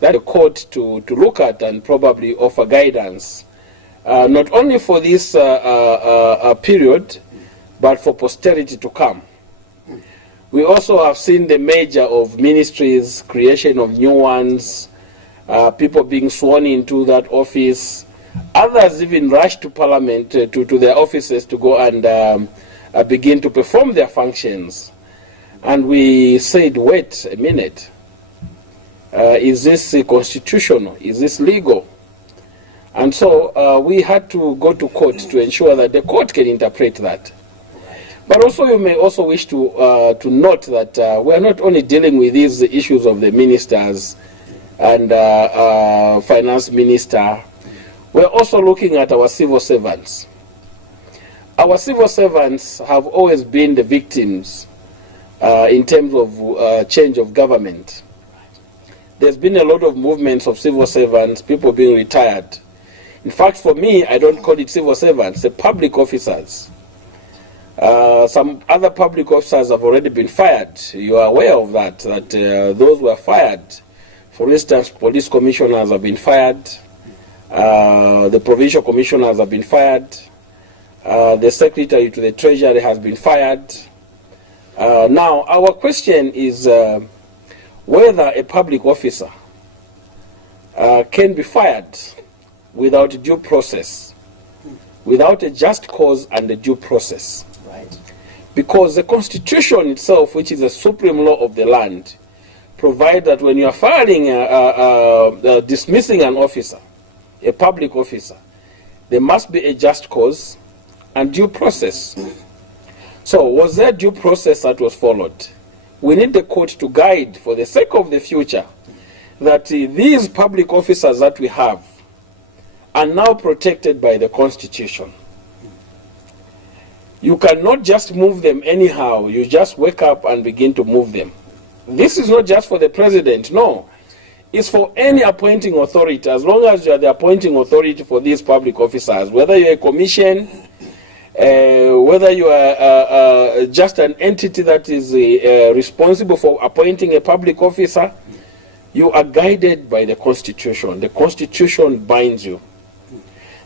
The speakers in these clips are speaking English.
that the court to look at and probably offer guidance, not only for this period, but for posterity to come. We also have seen the merger of ministries, creation of new ones, people being sworn into that office. Others even rushed to Parliament, to their offices to go and begin to perform their functions. And we said, wait a minute, is this constitutional? Is this legal? And so we had to go to court to ensure that the court can interpret that. But also you may also wish to note that we are not only dealing with these issues of the ministers and finance minister, we're also looking at our civil servants. Our civil servants have always been the victims in terms of change of government. There's been a lot of movements of civil servants, people being retired. In fact, for me, I don't call it civil servants, the public officers. Some other public officers have already been fired. You are aware of that, those were fired. For instance, police commissioners have been fired. The provincial commissioners have been fired. The secretary to the treasury has been fired. Now, our question is whether a public officer can be fired without due process, without a just cause and a due process. Right. Because the Constitution itself, which is the supreme law of the land, provides that when you are firing, dismissing an officer, a public officer, there must be a just cause and due process. So, was there due process that was followed? We need the court to guide, for the sake of the future, that these public officers that we have are now protected by the Constitution. You cannot just move them anyhow. You just wake up and begin to move them. This is not just for the president, no. It's for any appointing authority, as long as you are the appointing authority for these public officers, whether you're a commission, whether you are just an entity that is responsible for appointing a public officer, you are guided by the Constitution. The Constitution binds you.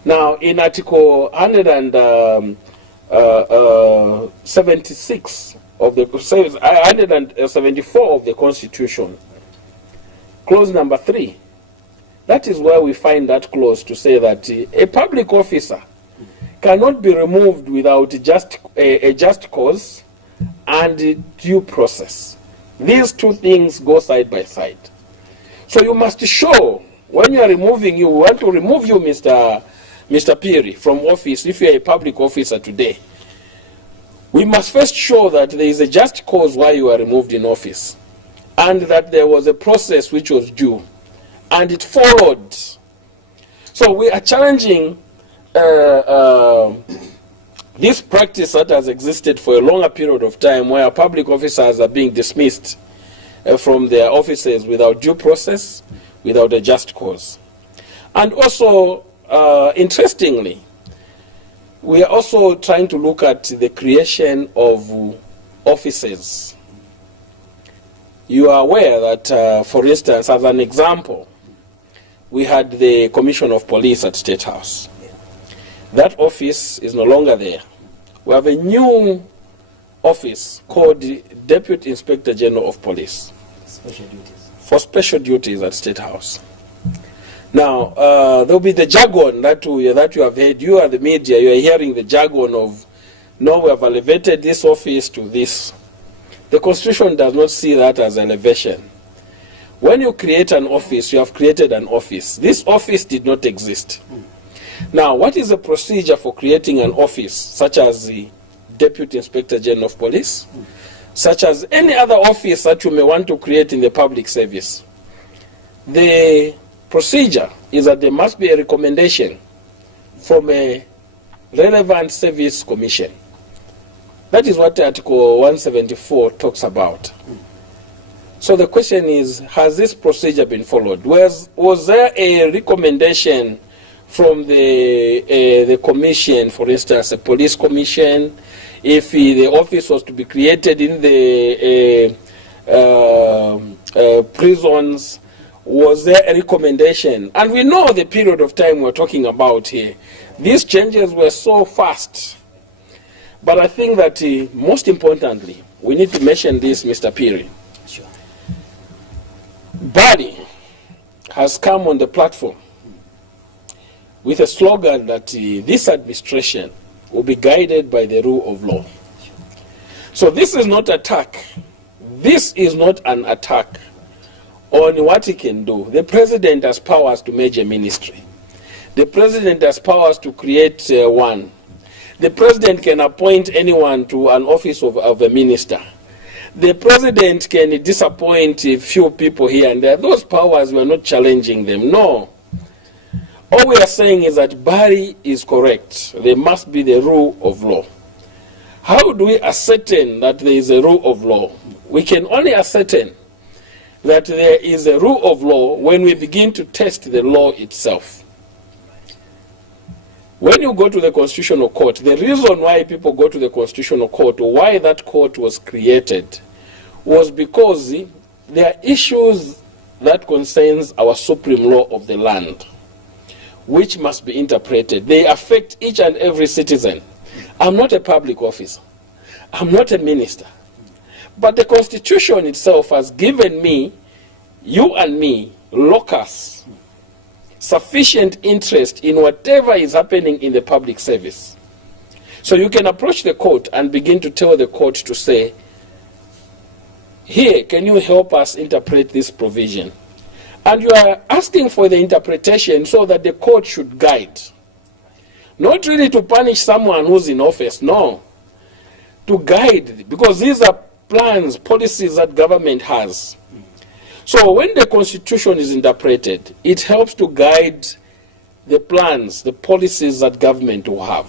Now, in Article 176 of the 174 of the Constitution, clause number 3, that is where we find that clause to say that a public officer cannot be removed without a just cause and due process. These two things go side by side. So you must show, when you are removing, you want to remove you, Mr. Piri, from office, if you are a public officer today, we must first show that there is a just cause why you are removed in office, and that there was a process which was due, and it followed. So we are challenging this practice that has existed for a longer period of time, where public officers are being dismissed from their offices without due process, without a just cause. And also, interestingly, we are also trying to look at the creation of offices. You are aware that, for instance, as an example, we had the Commission of Police at State House. That office is no longer there. We have a new office called the Deputy Inspector General of Police. Special duties. For special duties at State House. Now, there will be the jargon that you have heard. You are the media, you are hearing the jargon of, no, we have elevated this office to this. The Constitution does not see that as elevation. When you create an office, you have created an office. This office did not exist. Now, what is the procedure for creating an office, such as the Deputy Inspector General of Police, such as any other office that you may want to create in the public service? The procedure is that there must be a recommendation from a relevant service commission. That is what Article 174 talks about. So the question is, has this procedure been followed? Was there a recommendation from the commission, for instance, a police commission, if the office was to be created in the prisons? was there a recommendation? And we know the period of time we're talking about here. These changes were so fast. But I think that most importantly, we need to mention this, Mr. Piri. Sure. Bali has come on the platform with a slogan that this administration will be guided by the rule of law. So this is not attack. This is not an attack on what he can do. The president has powers to merge a ministry. The president has powers to create one. The president can appoint anyone to an office of a minister. The president can disappoint a few people here and there. Those powers, we are not challenging them. No. All we are saying is that Bari is correct. There must be the rule of law. How do we ascertain that there is a rule of law? We can only ascertain that there is a rule of law when we begin to test the law itself. When you go to the Constitutional Court, the reason why people go to the Constitutional Court, or why that court was created, was because there are issues that concerns our supreme law of the land, which must be interpreted. They affect each and every citizen. I'm not a public officer. I'm not a minister. But the Constitution itself has given me, you and me, locus, sufficient interest in whatever is happening in the public service. So you can approach the court and begin to tell the court to say, here, can you help us interpret this provision? And you are asking for the interpretation so that the court should guide. Not really to punish someone who's in office, no. To guide, because these are plans, policies that government has. So when the Constitution is interpreted, it helps to guide the plans, the policies that government will have.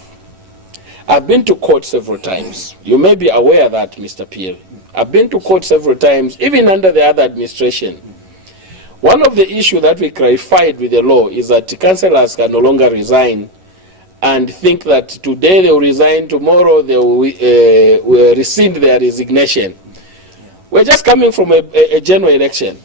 I've been to court several times. You may be aware of that, Mr. Pierre. I've been to court several times, even under the other administration. One of the issues that we clarified with the law is that councillors can no longer resign and think that today they will resign, tomorrow they will rescind their resignation. We're just coming from a general election.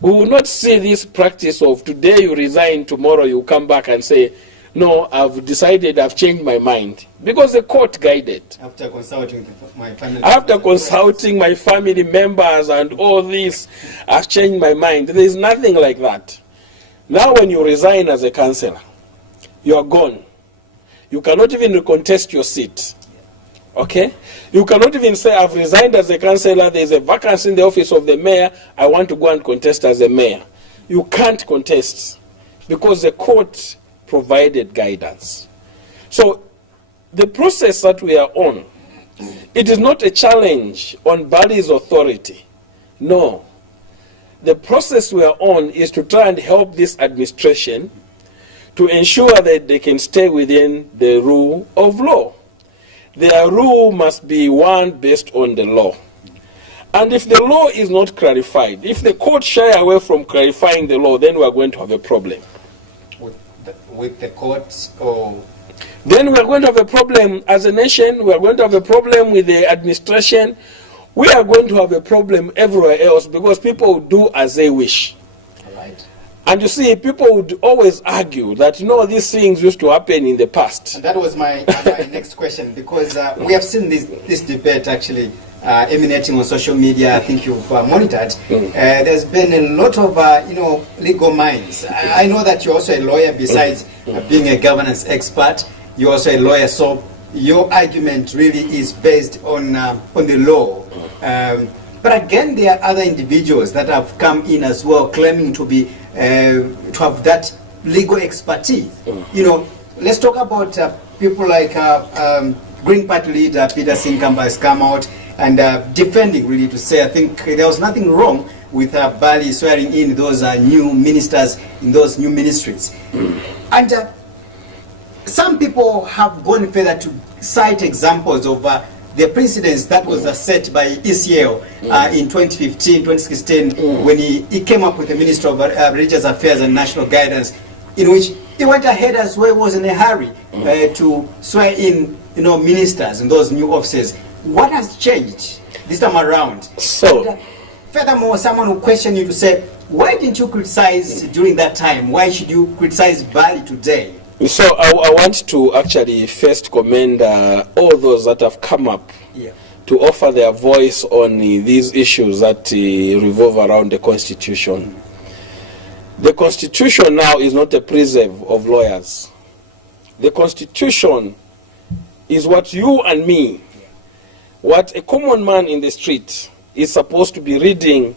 We will not see this practice of today you resign, tomorrow you come back and say, no, I've decided, I've changed my mind. Because the court guided. After consulting my family. After consulting my family members and all this, I've changed my mind. There is nothing like that. Now when you resign as a councillor, you are gone. You cannot even recontest your seat. Okay? You cannot even say, I've resigned as a councillor, there's a vacancy in the office of the mayor, I want to go and contest as a mayor. You can't contest because the court provided guidance. So the process that we are on, it is not a challenge on Bali's authority. No. The process we are on is to try and help this administration to ensure that they can stay within the rule of law. Their rule must be one based on the law. And if the law is not clarified, if the court shy away from clarifying the law, then we are going to have a problem. With the courts, or? Then we are going to have a problem as a nation, we are going to have a problem with the administration, we are going to have a problem everywhere else because people do as they wish. Right. And you see, people would always argue that, no, these things used to happen in the past. And that was my next question, because we have seen this debate actually emanating on social media. I think you've monitored. There's been a lot of legal minds. I know that you're also a lawyer besides being a governance expert. You're also a lawyer, so your argument really is based on the law. But again, there are other individuals that have come in as well, claiming to be to have that legal expertise. Let's talk about people like Green Party leader Peter Sinkamba has come out and defending, really, to say, I think there was nothing wrong with Bali swearing in those new ministers in those new ministries. And some people have gone further to cite examples of the precedents that was set by ECL in 2015, 2016, when he came up with the Minister of Religious Affairs and National Guidance, in which he went ahead as well, was in a hurry to swear in ministers in those new offices. What has changed this time around? So, and, furthermore, someone will question you to say, Why didn't you criticize during that time? Why should you criticize Bali today? So I want to actually first commend all those that have come up to offer their voice on these issues that revolve around the Constitution. The Constitution now is not a preserve of lawyers. The Constitution is what you and me, what a common man in the street is supposed to be reading,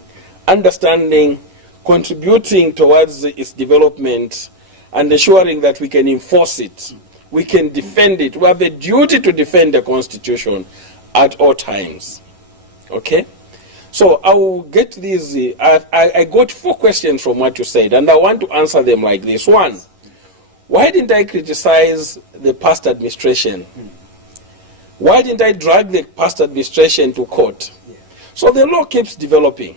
understanding, contributing towards its development, and ensuring that we can enforce it, we can defend it. We have a duty to defend the Constitution at all times. Okay? So I will get these. I got 4 questions from what you said, and I want to answer them like this. 1, why didn't I criticize the past administration? Why didn't I drag the past administration to court? So the law keeps developing.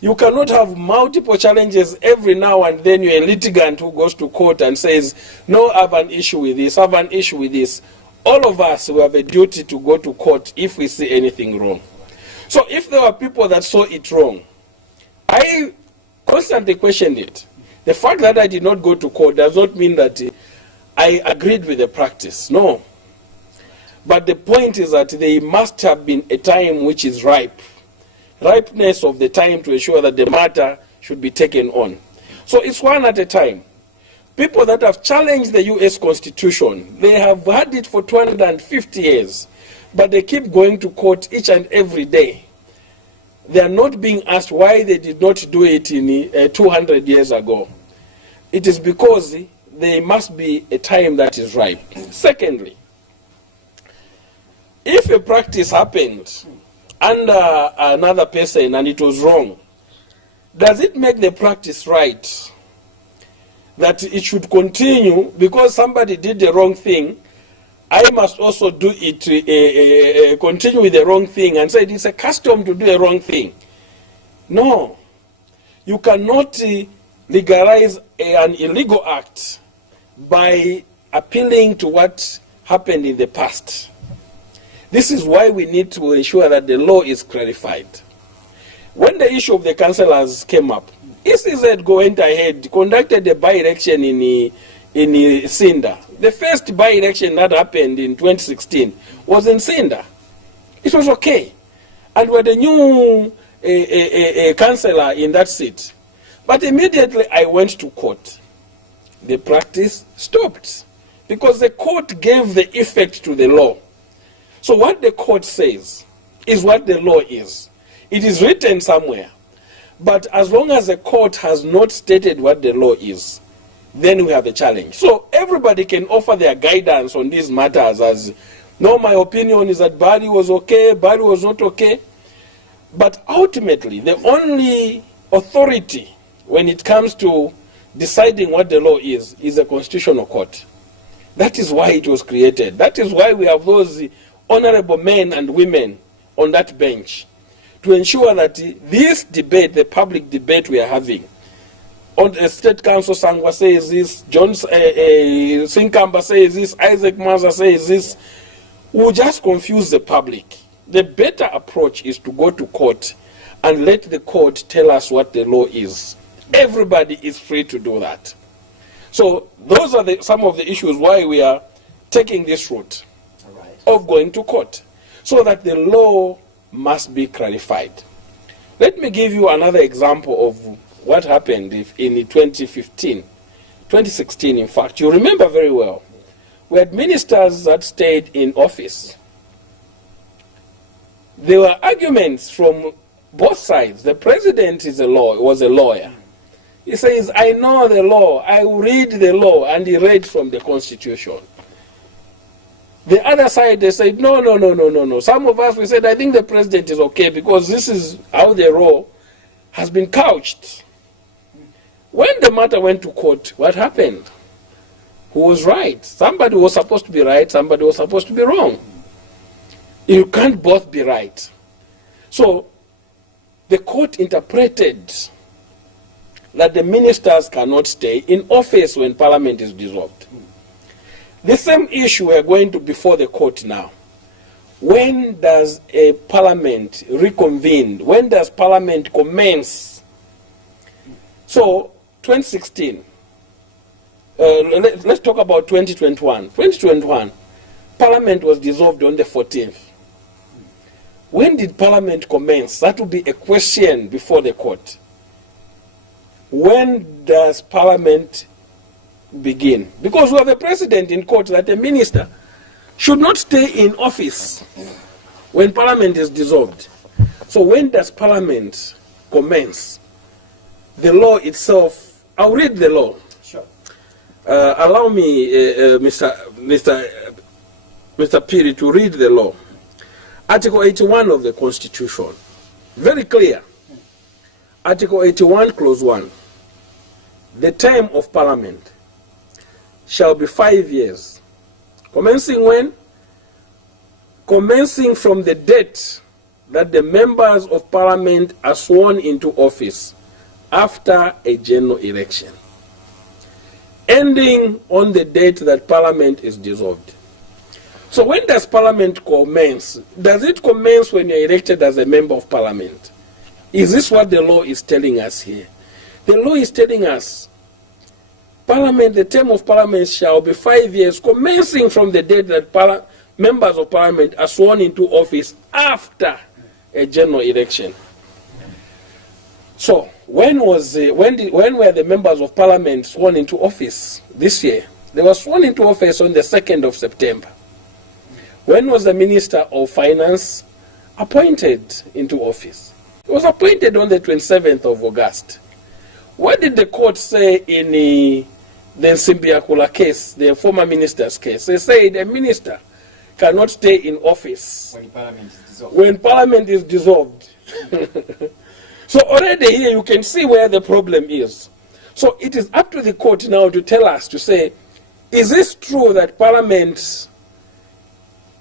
You cannot have multiple challenges every now and then. You're a litigant who goes to court and says, no, I have an issue with this, I have an issue with this. All of us, we have a duty to go to court if we see anything wrong. So if there were people that saw it wrong, I constantly questioned it. The fact that I did not go to court does not mean that I agreed with the practice. No. But the point is that there must have been a time which is ripeness of the time to ensure that the matter should be taken on. So it's one at a time. People that have challenged the U.S. Constitution, they have had it for 250 years, but they keep going to court each and every day. They are not being asked why they did not do it in 200 years ago. It is because there must be a time that is ripe. Secondly, if a practice happened under another person and it was wrong, does it make the practice right? That it should continue because somebody did the wrong thing, I must also do it, continue with the wrong thing and say it is a custom to do a wrong thing. No. You cannot legalize an illegal act by appealing to what happened in the past. This is why we need to ensure that the law is clarified. When the issue of the councillors came up, ECZ went ahead, conducted a by-election in Sinda. The first by-election that happened in 2016 was in Sinda. It was okay. And we had a new councillor in that seat. But immediately I went to court. The practice stopped because the court gave the effect to the law. So what the court says is what the law is. It is written somewhere. But as long as the court has not stated what the law is, then we have a challenge. So everybody can offer their guidance on these matters as, no, my opinion is that Bali was okay, Bali was not okay. But ultimately, the only authority when it comes to deciding what the law is a constitutional court. That is why it was created. That is why we have those honorable men and women on that bench to ensure that this debate, the public debate we are having, on the State Council, Sangwa says this, John Sinkamba says this, Isaac Mwanza says this, will just confuse the public. The better approach is to go to court and let the court tell us what the law is. Everybody is free to do that. So those are some of the issues why we are taking this route of going to court, so that the law must be clarified. Let me give you another example of what happened in 2016 in fact. You remember very well. We had ministers that stayed in office. There were arguments from both sides. The president was a lawyer. He says, I know the law, I read the law, and he read from the Constitution. The other side, they said, no. Some of us, we said, I think the president is okay because this is how the law has been couched. When the matter went to court, what happened? Who was right? Somebody was supposed to be right, somebody was supposed to be wrong. You can't both be right. So the court interpreted that the ministers cannot stay in office when parliament is dissolved. The same issue we are going to before the court now. When does a parliament reconvene? When does parliament commence So 2016, let's talk about 2021. 2021, Parliament was dissolved on the 14th. When did Parliament commence? That will be a question before the court. When does Parliament begin? Because we have a precedent in court that a minister should not stay in office when Parliament is dissolved. So when does Parliament commence? The law itself, I'll read the law. Sure. Allow me, Mr. Piri, to read the law. Article 81 of the Constitution, very clear. Article 81, Clause 1. The term of Parliament shall be 5 years. Commencing when? Commencing from the date that the members of Parliament are sworn into office after a general election. Ending on the date that Parliament is dissolved. So when does Parliament commence? Does it commence when you're elected as a member of Parliament? Is this what the law is telling us here? The law is telling us, Parliament, the term of Parliament shall be 5 years, commencing from the date that members of Parliament are sworn into office after a general election. So when were the members of Parliament sworn into office this year? They were sworn into office on the 2nd of September. When was the Minister of Finance appointed into office? He was appointed on the 27th of August. What did the court say in the Simbiakula case, the former minister's case? They said a minister cannot stay in office when Parliament is dissolved. So already here you can see where the problem is. So it is up to the court now to tell us, to say, is this true that Parliament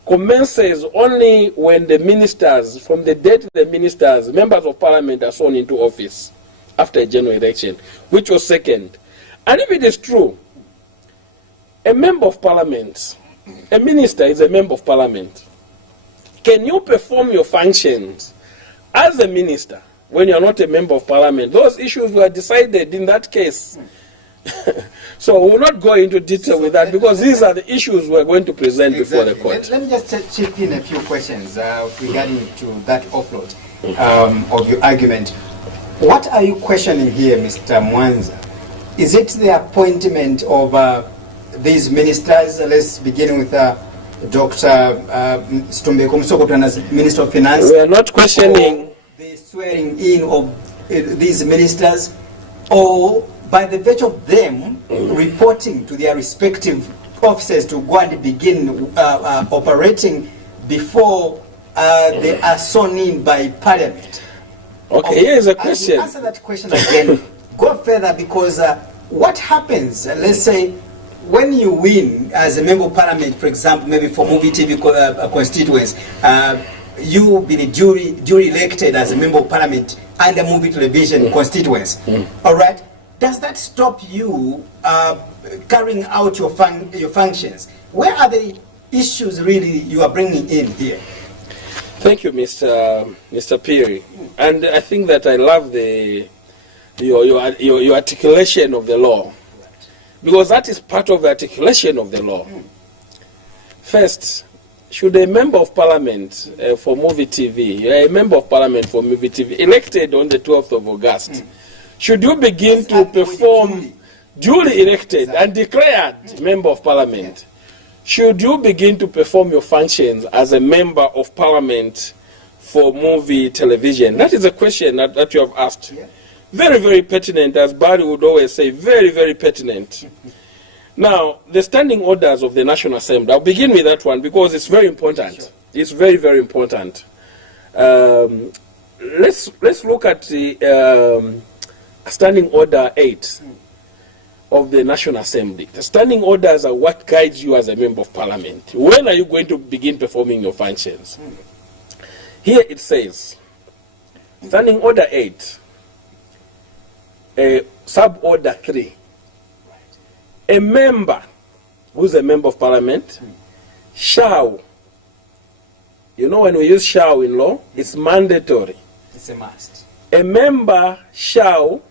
commences only when the ministers, from the date the ministers, members of Parliament are sworn into office after a general election, which was 2nd. And if it is true, a member of Parliament, a minister is a member of Parliament, can you perform your functions as a minister when you are not a member of Parliament? Those issues were decided in that case. So we will not go into detail with that, because these are the issues we're going to present before the court. Let me just chip in a few questions regarding to that offload of your argument. What are you questioning here, Mr. Mwanza? Is it the appointment of these ministers? Let's begin with Dr. Stumbeko Msokotan as Minister of Finance. We are not questioning the swearing in of these ministers, or by the virtue of them reporting to their respective offices to go and begin operating before they are sworn in by Parliament. Okay, here is a question. Answer that question again. Go further, because what happens, let's say, when you win as a member of Parliament, for example, maybe for Muvi TV constituents, you been duly elected as a member of Parliament under Muvi television constituents. All right. Does that stop you carrying out your functions? Where are the issues really you are bringing in here? Thank you, Mr. Piri. And I think that I love your articulation of the law, because that is part of the articulation of the law. First, should a member of Parliament for Muvi TV, you are a member of Parliament for Muvi TV, elected on the 12th of August, should you begin to perform, duly elected and declared member of Parliament, should you begin to perform your functions as a member of Parliament for Muvi television? That is a question that you have asked. Very, very pertinent, as Barry would always say, very, very pertinent. Now, the standing orders of the National Assembly, I'll begin with that one because it's very important. Sure. It's very, very important. Let's look at the Standing Order 8 of the National Assembly. The standing orders are what guides you as a member of Parliament. When are you going to begin performing your functions? Here it says, Standing Order 8, Sub-Order 3. A member who's a member of Parliament shall, you know when we use shall in law, it's mandatory. It's a must. A member shall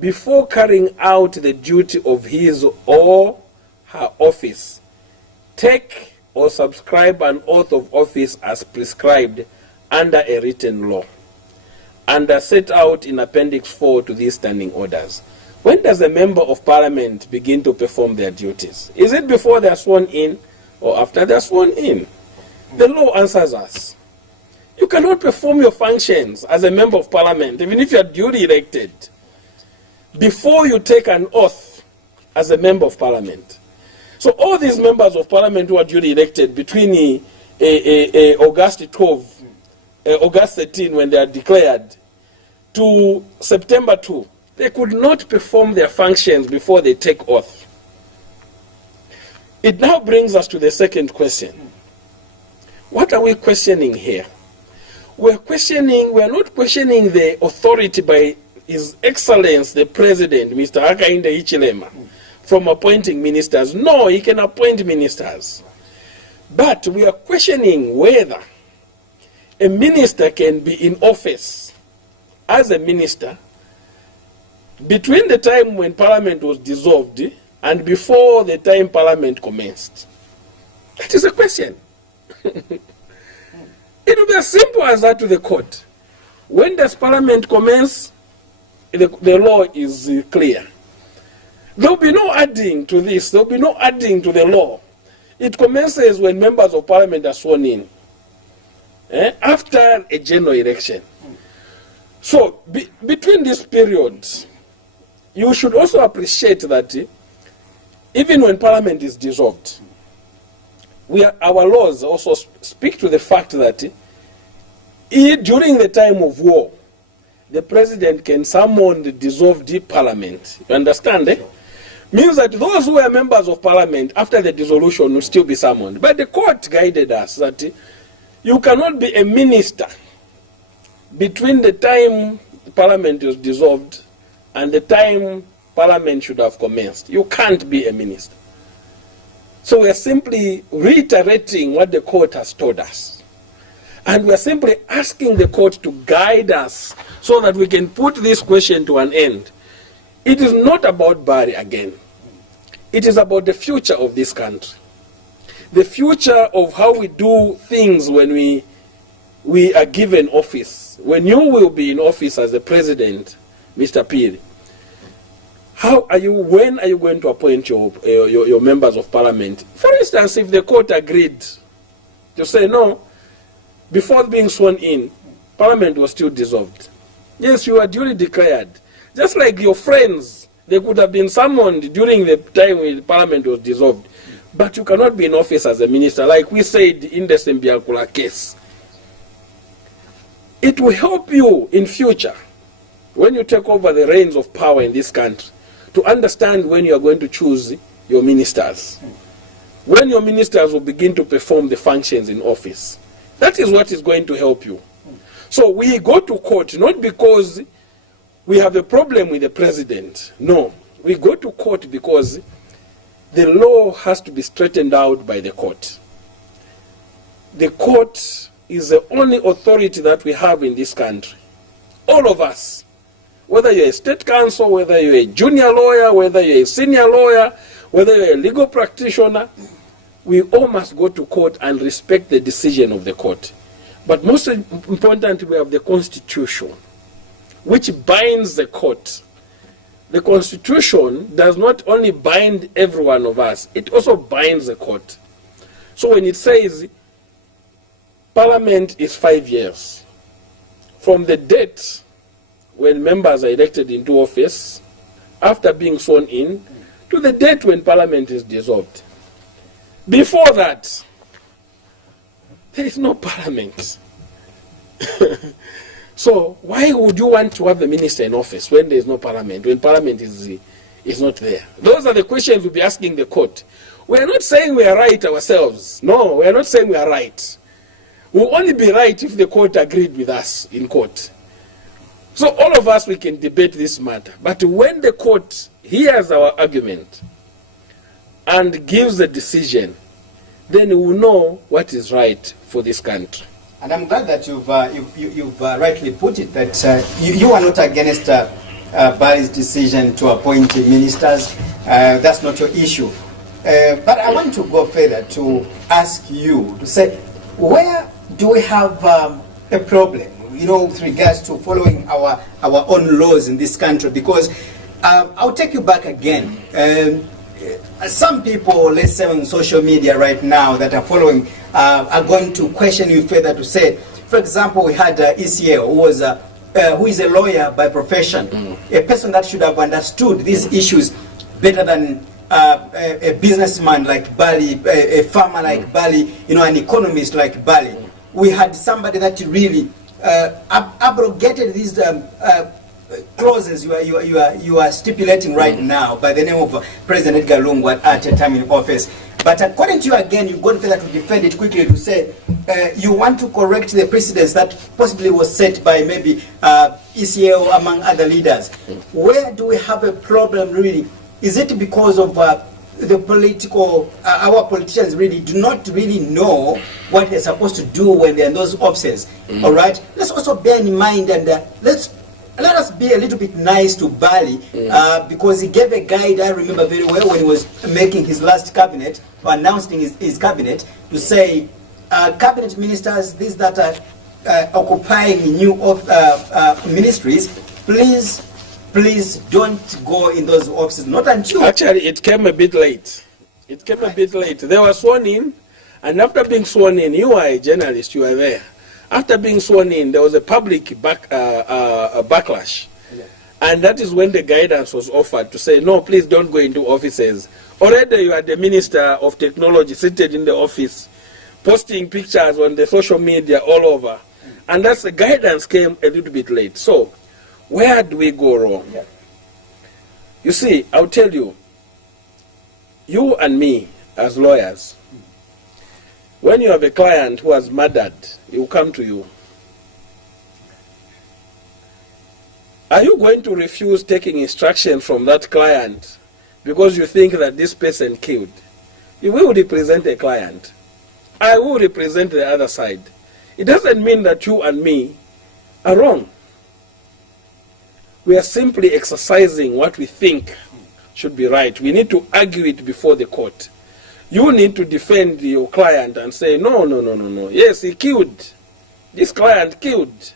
before carrying out the duty of his or her office, take or subscribe an oath of office as prescribed under a written law, and are set out in Appendix 4 to these standing orders. When does a member of parliament begin to perform their duties? Is it before they are sworn in or after they are sworn in? The law answers us. You cannot perform your functions as a member of parliament, even if you are duly elected, before you take an oath as a member of parliament. So all these members of parliament who are duly elected between August 12, August 13 when they are declared, to September 2, they could not perform their functions before they take oath. It now brings us to the second question. What are we questioning here? We are not questioning the authority by His Excellence the President, Mr. Hakainde Hichilema, from appointing ministers. No, he can appoint ministers. But we are questioning whether a minister can be in office as a minister between the time when Parliament was dissolved and before the time Parliament commenced. That is a question. It will be as simple as that to the court. When does Parliament commence? The law is clear. There will be no adding to this. There will be no adding to the law. It commences when members of Parliament are sworn in, after a general election. So, between these periods, you should also appreciate that even when Parliament is dissolved, our laws also speak to the fact that during the time of war, the president can summon the dissolved parliament. You understand? Means that those who are members of parliament after the dissolution will still be summoned. But the court guided us that you cannot be a minister between the time the parliament is dissolved and the time parliament should have commenced. You can't be a minister. So we are simply reiterating what the court has told us. And we are simply asking the court to guide us so that we can put this question to an end. It is not about Bari again. It is about the future of this country. The future of how we do things when we are given office. When you will be in office as the president, Mr. Piri, when are you going to appoint your members of parliament? For instance, if the court agreed to say no, before being sworn in, parliament was still dissolved. Yes, you are duly declared. Just like your friends, they could have been summoned during the time when parliament was dissolved. But you cannot be in office as a minister, like we said in the Sembiakula case. It will help you in future, when you take over the reins of power in this country, to understand when you are going to choose your ministers. When your ministers will begin to perform the functions in office. That is what is going to help you. So we go to court not because we have a problem with the president. No, we go to court because the law has to be straightened out by the court. The court is the only authority that we have in this country. All of us, whether you're a state counsel, whether you're a junior lawyer, whether you're a senior lawyer, whether you're a legal practitioner, we all must go to court and respect the decision of the court. But most importantly, we have the Constitution, which binds the court. The Constitution does not only bind every one of us, it also binds the court. So when it says Parliament is 5 years, from the date when members are elected into office, after being sworn in, to the date when Parliament is dissolved. Before that, there is no Parliament. So why would you want to have a minister in office when there is no Parliament, when Parliament is not there? Those are the questions we'll be asking the court. We are not saying we are right ourselves. No, we are not saying we are right. We'll only be right if the court agreed with us in court. So all of us, we can debate this matter. But when the court hears our argument and gives a decision, then we will know what is right for this country. And I'm glad that you've rightly put it, that you are not against Bali's decision to appoint ministers. That's not your issue. But I want to go further to ask you to say, where do we have a problem, with regards to following our own laws in this country? Because I'll take you back again. Some people, let's say on social media right now that are following, are going to question you further to say, for example, we had ECL, who is a lawyer by profession, a person that should have understood these issues better than a businessman like Bali, a farmer like Bali, an economist like Bali. We had somebody that really abrogated these clauses you are stipulating right now by the name of President Edgar Lungu at a time in office. But according to you, again, you've gone further to defend it quickly to say you want to correct the precedents that possibly was set by maybe ECL among other leaders. Where do we have a problem really? Is it because of the political, our politicians really do not really know what they're supposed to do when they're in those offices? All right? Let's also bear in mind, and let us be a little bit nice to Bali, because he gave a guide, I remember very well, when he was making his last cabinet, or announcing his cabinet, to say, cabinet ministers, these that are occupying new ministries, please don't go in those offices, not until... Actually, it came a bit late. It came a bit late. They were sworn in, and after being sworn in, you are a journalist, you were there. After being sworn in, there was a public backlash. Yeah. And that is when the guidance was offered to say, no, please don't go into offices. Already you are the Minister of Technology seated in the office, posting pictures on the social media all over. And that's the guidance came a little bit late. So, where do we go wrong? Yeah. You see, I'll tell you, you and me as lawyers, when you have a client who has murdered, he will come to you. Are you going to refuse taking instruction from that client because you think that this person killed? You will represent a client. I will represent the other side. It doesn't mean that you and me are wrong. We are simply exercising what we think should be right. We need to argue it before the court. You need to defend your client and say, no. Yes, he killed. This client killed.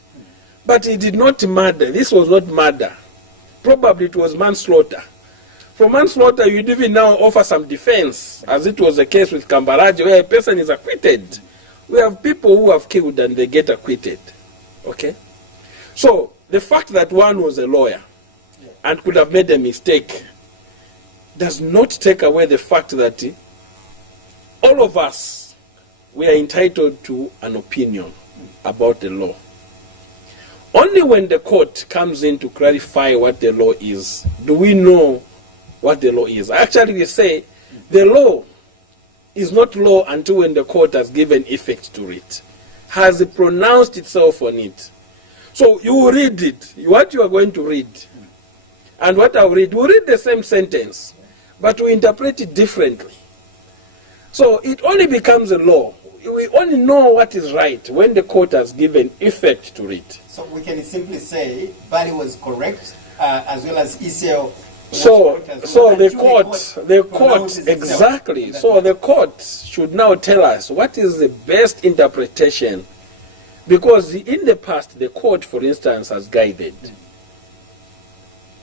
But he did not murder. This was not murder. Probably it was manslaughter. For manslaughter, you'd even now offer some defense, as it was the case with Kambaraji, where a person is acquitted. We have people who have killed and they get acquitted. Okay? So, the fact that one was a lawyer and could have made a mistake does not take away the fact that all of us, we are entitled to an opinion about the law. Only when the court comes in to clarify what the law is, do we know what the law is. Actually, we say the law is not law until when the court has given effect to it, has pronounced itself on it. So you read it, what you are going to read, and what I will read, we read the same sentence, but we interpret it differently. So it only becomes a law. We only know what is right when the court has given effect to it. So we can simply say Bali was correct, as well as ECL. So the court, exactly. So the court should now tell us what is the best interpretation, because in the past the court, for instance, has guided.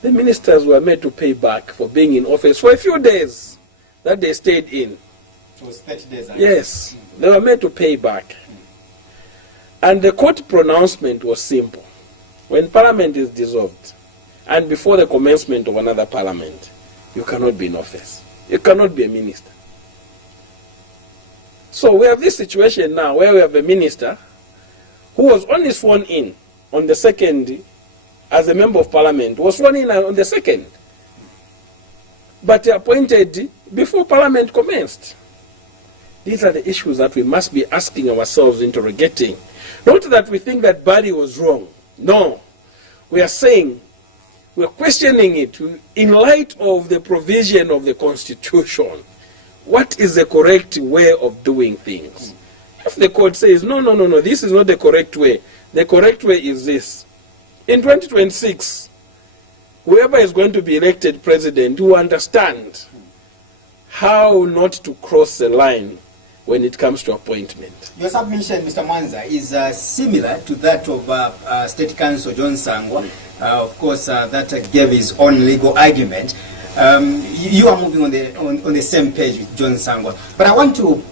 The ministers were made to pay back for being in office for a few days that they stayed in. It was 30 days. Yes, they were made to pay back. And the court pronouncement was simple. When parliament is dissolved, and before the commencement of another parliament, you cannot be in office. You cannot be a minister. So we have this situation now where we have a minister who was only sworn in on the 2nd as a member of parliament, was sworn in on the 2nd, but appointed before parliament commenced. These are the issues that we must be asking ourselves, interrogating. Not that we think that Bali was wrong. No. We are saying, we are questioning it in light of the provision of the Constitution. What is the correct way of doing things? If the court says, no, this is not the correct way. The correct way is this. In 2026, whoever is going to be elected president will understand how not to cross the line when it comes to appointment. Your submission, Mr. Mwanza, is similar to that of State Counsel John Sangwa. Of course, that gave his own legal argument. You are moving on the same page with John Sangwa. But I want to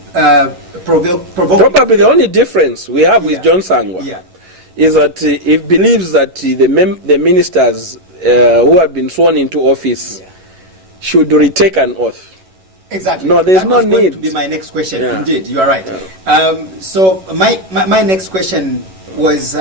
provoke... Probably the only difference we have with John Sangwa is that he believes that the ministers who have been sworn into office should retake an oath. Exactly. No, there's that no was going need. to be my next question. Indeed, you are right. So my next question was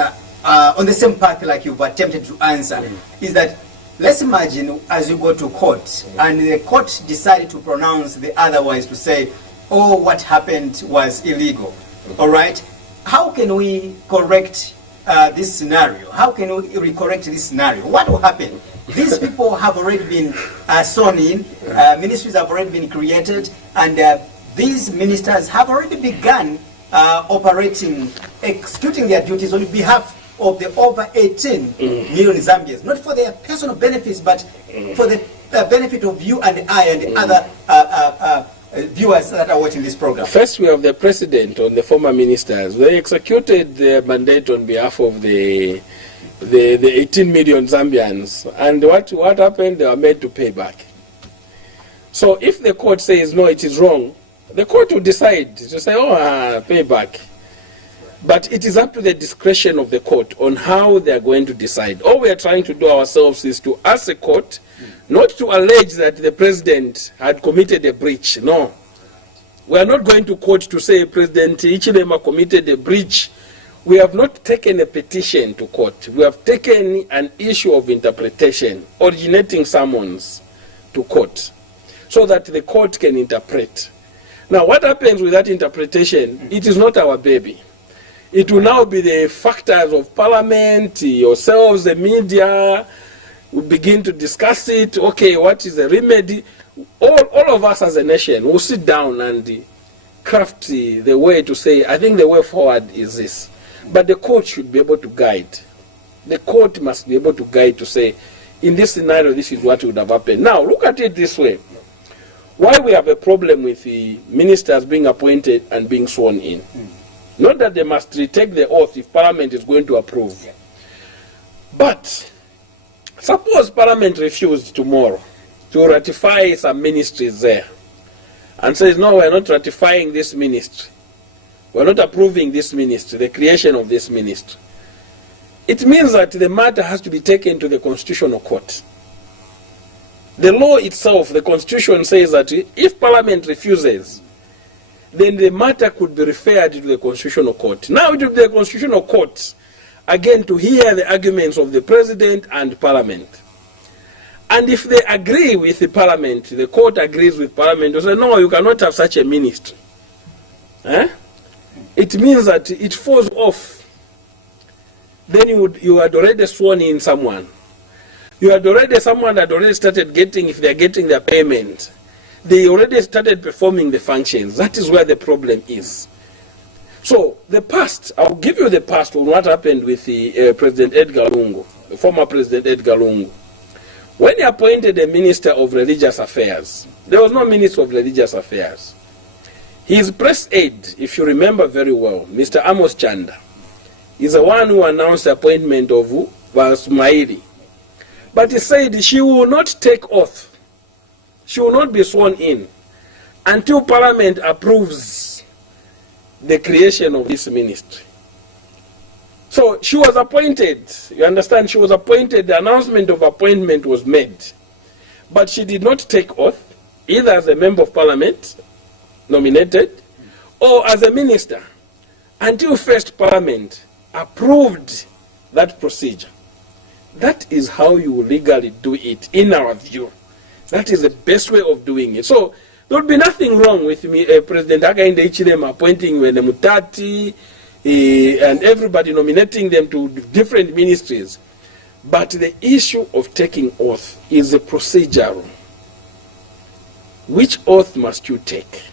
on the same path like you've attempted to answer, is that let's imagine as you go to court and the court decided to pronounce the otherwise, to say, oh, what happened was illegal. All right? How can we correct this scenario? How can we correct this scenario? What will happen? These people have already been sworn in, ministries have already been created, and these ministers have already begun operating, executing their duties on behalf of the over 18 million Zambians, not for their personal benefits, but for the benefit of you and I and other viewers that are watching this program. First, we have the president and the former ministers. They executed their mandate on behalf of the 18 million Zambians, and what happened? They were made to pay back. So if the court says no, it is wrong, the court will decide to say, oh, pay back. But it is up to the discretion of the court on how they are going to decide. All we are trying to do ourselves is to ask the court not to allege that the president had committed a breach. No. We are not going to court to say President Ichilema committed a breach. We have not taken a petition to court. We have taken an issue of interpretation, originating summons to court, so that the court can interpret. Now, what happens with that interpretation? It is not our baby. It will now be the factors of parliament, yourselves, the media, we begin to discuss it. Okay, what is the remedy? All of us as a nation will sit down and craft the way to say, I think the way forward is this. But the court should be able to guide. The court must be able to guide to say, in this scenario, this is what would have happened. Now, look at it this way. Why we have a problem with the ministers being appointed and being sworn in? Not that they must retake the oath if Parliament is going to approve. But suppose Parliament refused tomorrow to ratify some ministries there and says, no, we're not ratifying this ministry. We're not approving this ministry, the creation of this ministry. It means that the matter has to be taken to the Constitutional Court. The law itself, the Constitution says that if Parliament refuses, then the matter could be referred to the Constitutional Court. Now it will be the Constitutional Court, again, to hear the arguments of the President and Parliament. And if they agree with the Parliament, the court agrees with Parliament, to say, no, you cannot have such a ministry. It means that it falls off. Then you had already sworn in someone. You had already someone that already started getting, if they are getting their payment, they already started performing the functions. That is where the problem is. So the past, I'll give you the past on what happened with the President Edgar Lungu, the former President Edgar Lungu. When he appointed a Minister of Religious Affairs, there was no Minister of Religious Affairs. His press aide, if you remember very well, Mr. Amos Chanda, is the one who announced the appointment of Smaili. But he said she will not take oath. She will not be sworn in until Parliament approves the creation of this ministry. So she was appointed. You understand? She was appointed. The announcement of appointment was made. But she did not take oath, either as a member of Parliament, nominated, or as a minister, until first Parliament approved that procedure. That is how you legally do it, in our view. That is the best way of doing it. So there would be nothing wrong with me, President Hakainde Hichilema appointing Wene Mutati and everybody nominating them to different ministries. But the issue of taking oath is a procedural. Which oath must you take?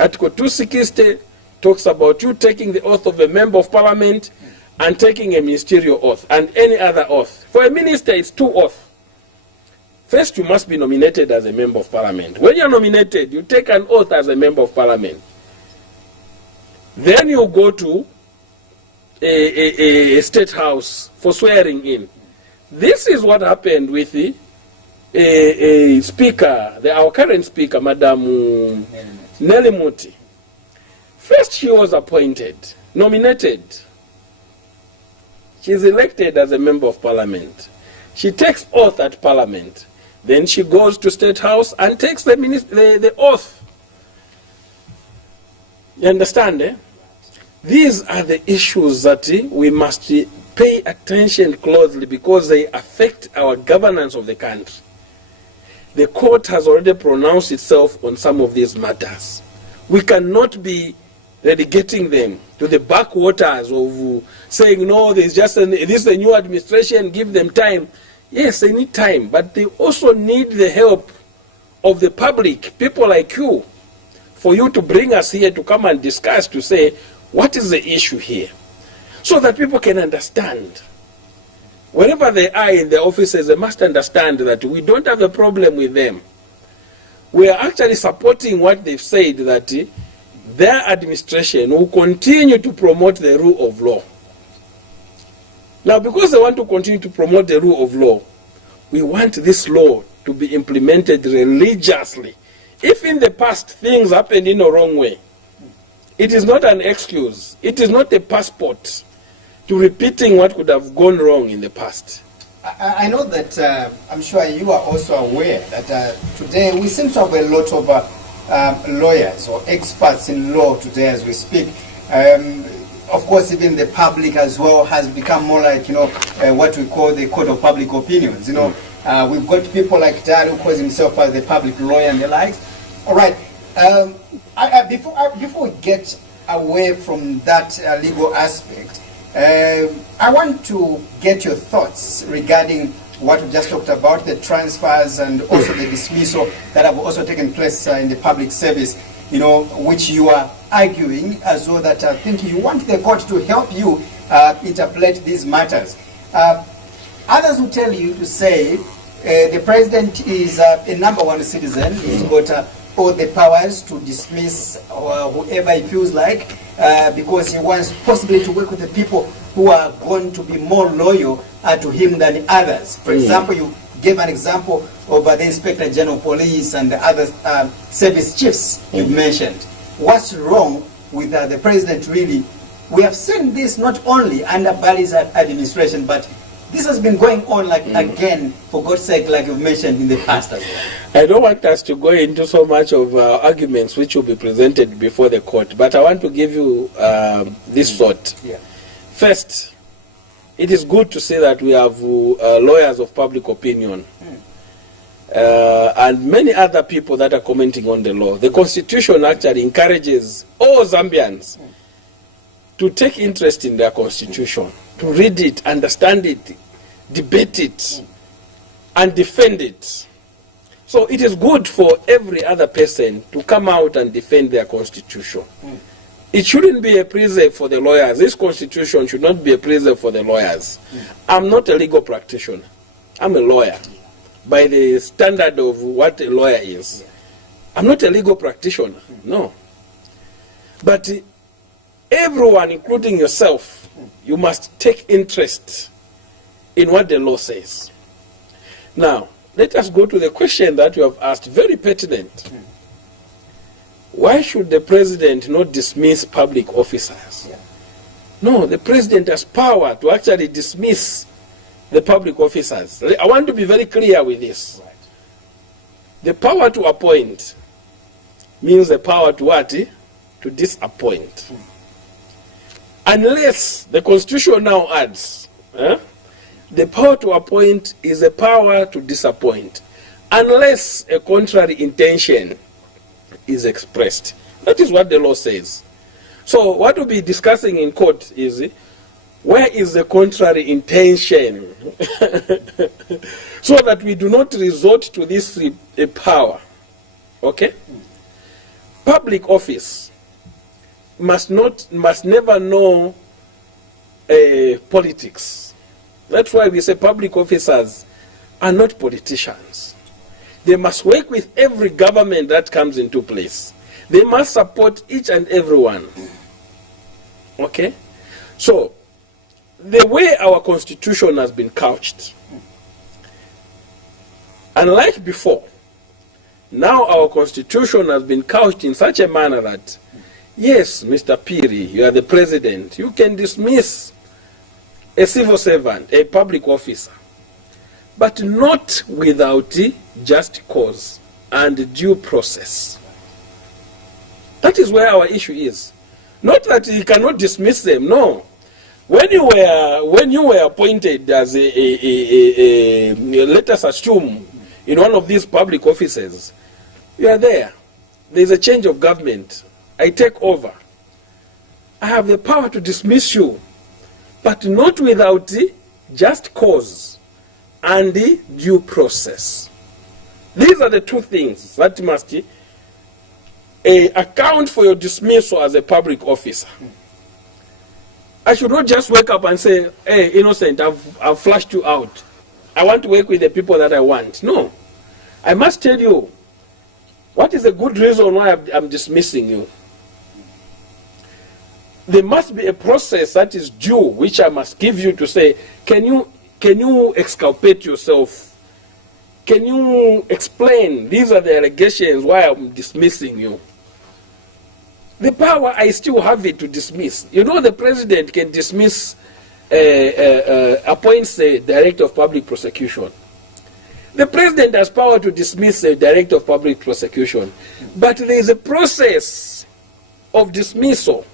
Article 260 talks about you taking the oath of a member of Parliament and taking a ministerial oath and any other oath. For a minister, it's 2 oaths. First, you must be nominated as a member of parliament. When you're nominated, you take an oath as a member of parliament. Then you go to a state house for swearing in. This is what happened with the speaker, our current speaker, Madam Nelly Muti. First, she was appointed, nominated. She's elected as a member of parliament. She takes oath at parliament. Then she goes to State House and takes the oath. You understand, eh? These are the issues that we must pay attention closely because they affect our governance of the country. The court has already pronounced itself on some of these matters. We cannot be relegating them to the backwaters of saying, no, there's just this is a new administration, give them time. Yes, they need time, but they also need the help of the public, people like you, for you to bring us here to come and discuss, to say, what is the issue here? So that people can understand. Wherever they are in the offices, they must understand that we don't have a problem with them. We are actually supporting what they've said, that their administration will continue to promote the rule of law. Now, because they want to continue to promote the rule of law, we want this law to be implemented religiously. If in the past things happened in a wrong way, it is not an excuse. It is not a passport to repeating what could have gone wrong in the past. I know that I'm sure you are also aware that today we seem to have a lot of lawyers or experts in law today as we speak. Of course, even the public as well has become more like, what we call the court of public opinions. We've got people like Dad who calls himself as the public lawyer and the likes. All right. Before we get away from that legal aspect, I want to get your thoughts regarding what we just talked about, the transfers and also the dismissal that have also taken place in the public service, which you are arguing as though that I think you want the court to help you interpret these matters. Others will tell you to say the president is a number one citizen. He's got all the powers to dismiss whoever he feels like because he wants possibly to work with the people who are going to be more loyal to him than others. For example, you gave an example of the Inspector General of Police and the other service chiefs you mentioned. What's wrong with the president really? We have seen this not only under Bali's administration, but this has been going on again, for God's sake, like you've mentioned in the past as well. I don't want us to go into so much of arguments which will be presented before the court, but I want to give you this thought. Yeah. First, it is good to say that we have lawyers of public opinion and many other people that are commenting on the law. The Constitution actually encourages all Zambians to take interest in their Constitution, to read it, understand it, debate it, and defend it. So it is good for every other person to come out and defend their Constitution. It shouldn't be a preserve for the lawyers. This Constitution should not be a preserve for the lawyers. I'm not a legal practitioner. I'm a lawyer by the standard of what a lawyer is. I'm not a legal practitioner, no. But everyone, including yourself, you must take interest in what the law says. Now, let us go to the question that you have asked, very pertinent. Why should the president not dismiss public officers? No, the president has power to actually dismiss the public officers. I want to be very clear with this. The power to appoint means the power to what? To disappoint. Unless the Constitution now adds, the power to appoint is the power to disappoint, unless a contrary intention is expressed. That is what the law says. So what we'll be discussing in court is, where is the contrary intention? So that we do not resort to this power. Okay? Public office must never know politics. That's why we say public officers are not politicians. They must work with every government that comes into place. They must support each and every one. Okay? So, the way our constitution has been couched, unlike before, now our constitution has been couched in such a manner that, yes, Mr. Piri, you are the president. You can dismiss a civil servant, a public officer, but not without just cause and due process. That is where our issue is. Not that you cannot dismiss them, no. When you were appointed as let us assume, in one of these public offices, you are there. There is a change of government. I take over. I have the power to dismiss you, but not without just cause and due process. These are the two things that must account for your dismissal as a public officer. I should not just wake up and say, hey, innocent, I've flushed you out. I want to work with the people that I want. No. I must tell you, what is a good reason why I'm dismissing you? There must be a process that is due, which I must give you to say, can you exculpate yourself? Can you explain, these are the allegations why I'm dismissing you? The power, I still have it to dismiss. You know, the president can dismiss, appoints the director of public prosecution. The president has power to dismiss the director of public prosecution. But there is a process of dismissal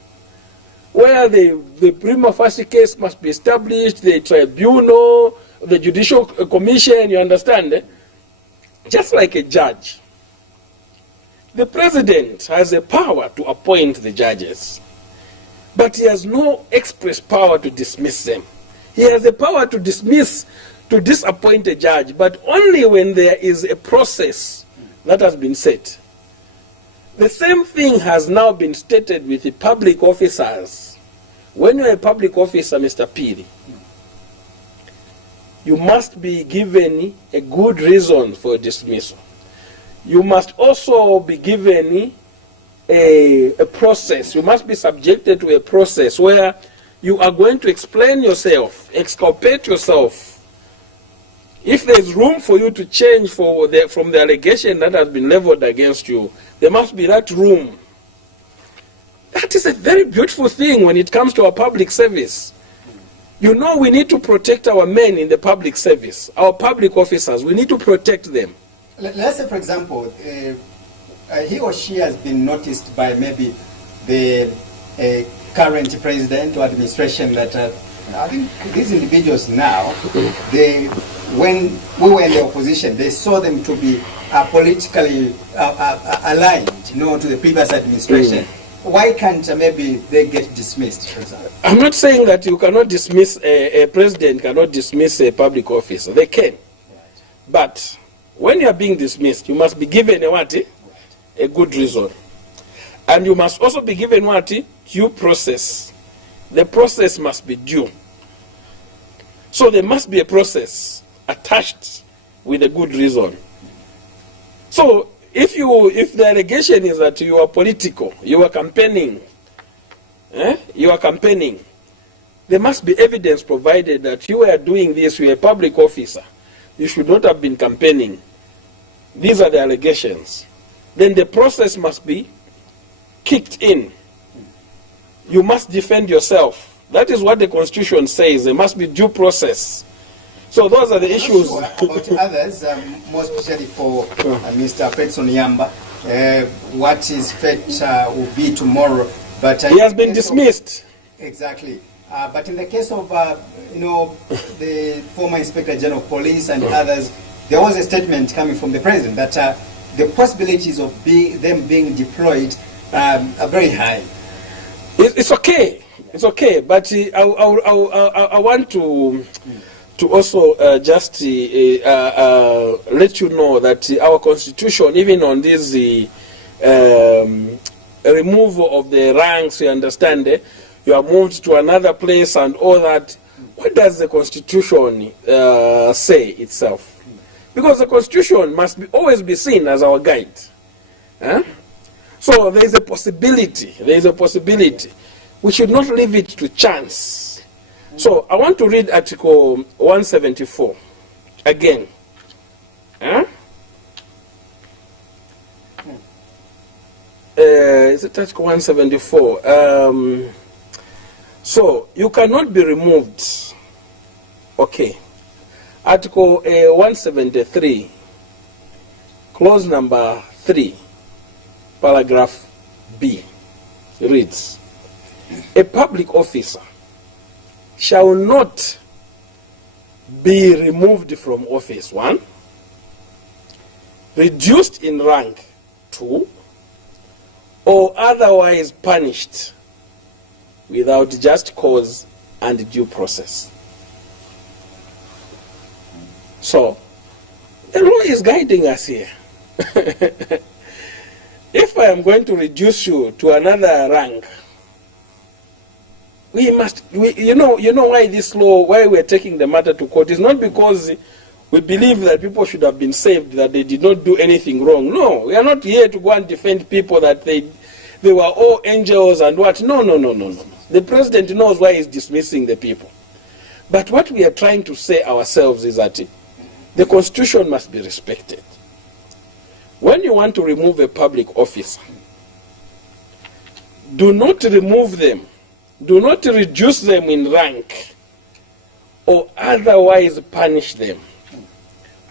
where the prima facie case must be established, the tribunal, the judicial commission, you understand? Just like a judge. The president has a power to appoint the judges, but he has no express power to dismiss them. He has the power to disappoint a judge, but only when there is a process that has been set. The same thing has now been stated with the public officers. When you're a public officer, Mr. Piri, you must be given a good reason for dismissal. You must also be given a process. You must be subjected to a process where you are going to explain yourself, exculpate yourself. If there is room for you to change from the allegation that has been leveled against you, there must be that room. That is a very beautiful thing when it comes to our public service. You know, we need to protect our men in the public service, our public officers. We need to protect them. Let's say, for example, he or she has been noticed by maybe the current president or administration that I think these individuals now, when we were in the opposition, they saw them to be politically aligned, to the previous administration. Why can't maybe they get dismissed, for example? I'm not saying that you cannot dismiss, a president cannot dismiss a public officer. They can. Right. But when you are being dismissed, you must be given a good reason. And you must also be given due process. The process must be due. So there must be a process attached with a good reason. So if the allegation is that you are political, you are campaigning, there must be evidence provided that you are doing this, you are a public officer. You should not have been campaigning. These are the allegations. Then the process must be kicked in. You must defend yourself. That is what the Constitution says. There must be due process. So those are the issues. Sure about others, more especially for Mr. Petson Yamba, what his fate will be tomorrow. But he has been dismissed. Exactly. But in the case of the former Inspector General of Police and others, there was a statement coming from the president that the possibilities of them being deployed are very high. It's okay. It's okay. But I want to also just let you know that our constitution, even on this removal of the ranks, you understand, you are moved to another place and all that. What does the constitution say itself? Because the Constitution must always be seen as our guide. So there is a possibility. We should not leave it to chance. So I want to read Article 174 again. Is it Article 174? So you cannot be removed. Okay. Article 173, clause number 3, paragraph B, reads, a public officer shall not be removed from office, 1, reduced in rank, 2, or otherwise punished without just cause and due process. So, the law is guiding us here. If I am going to reduce you to another rank, you know why this law, why we're taking the matter to court, is not because we believe that people should have been saved, that they did not do anything wrong. No, we are not here to go and defend people that they were all angels and what. No. The president knows why he's dismissing the people. But what we are trying to say ourselves is that the Constitution must be respected. When you want to remove a public officer, do not remove them, do not reduce them in rank, or otherwise punish them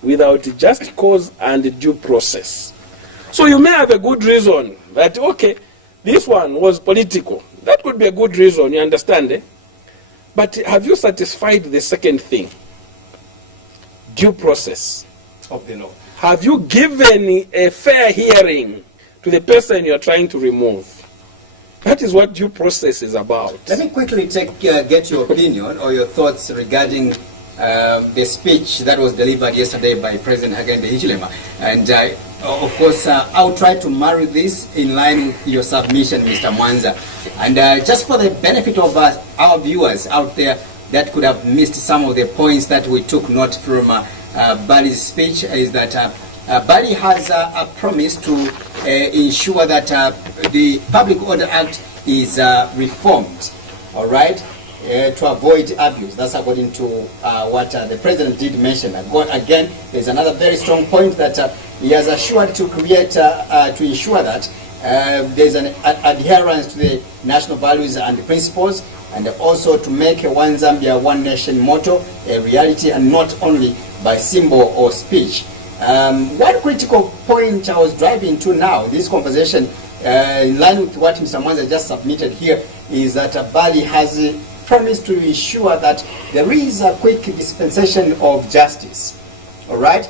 without just cause and due process. So you may have a good reason that, okay, this one was political. That could be a good reason, you understand? But have you satisfied the second thing? Due process of the law. Have you given a fair hearing to the person you are trying to remove? That is what due process is about. Let me quickly get your opinion or your thoughts regarding the speech that was delivered yesterday by President Hakainde Hichilema. And of course, I'll try to marry this in line with your submission, Mr. Mwanza. And just for the benefit of our viewers out there that could have missed some of the points that we took note from Bali's speech, is that Bali has a promise to ensure that the Public Order Act is reformed, all right, to avoid abuse. That's according to what the President did mention. Again, there's another very strong point that he has assured to create, to ensure that there's an adherence to the national values and principles, and also to make a One Zambia, One Nation motto a reality, and not only by symbol or speech. One critical point I was driving to now, this conversation, in line with what Mr. Mwanza just submitted here, is that Bali has promised to ensure that there is a quick dispensation of justice. All right?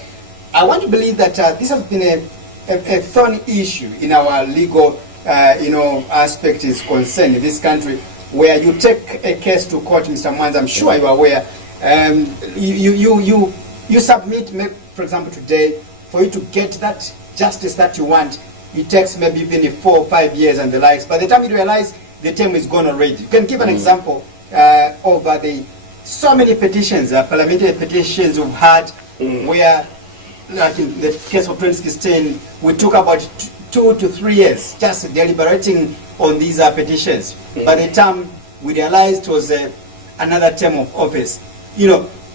I want to believe that this has been a thorny issue in our legal aspect is concerned in this country, where you take a case to court, Mr. Mwanza, I'm sure you are aware, you submit, for example, today, for you to get that justice that you want, it takes maybe even 4 or 5 years and the likes. By the time you realize, the term is gone already. You can give an example of the so many petitions, parliamentary petitions we've had, where, like in the case of 2016, we took about 2 to 3 years just deliberating on these petitions. By the time we realized it was another term of office,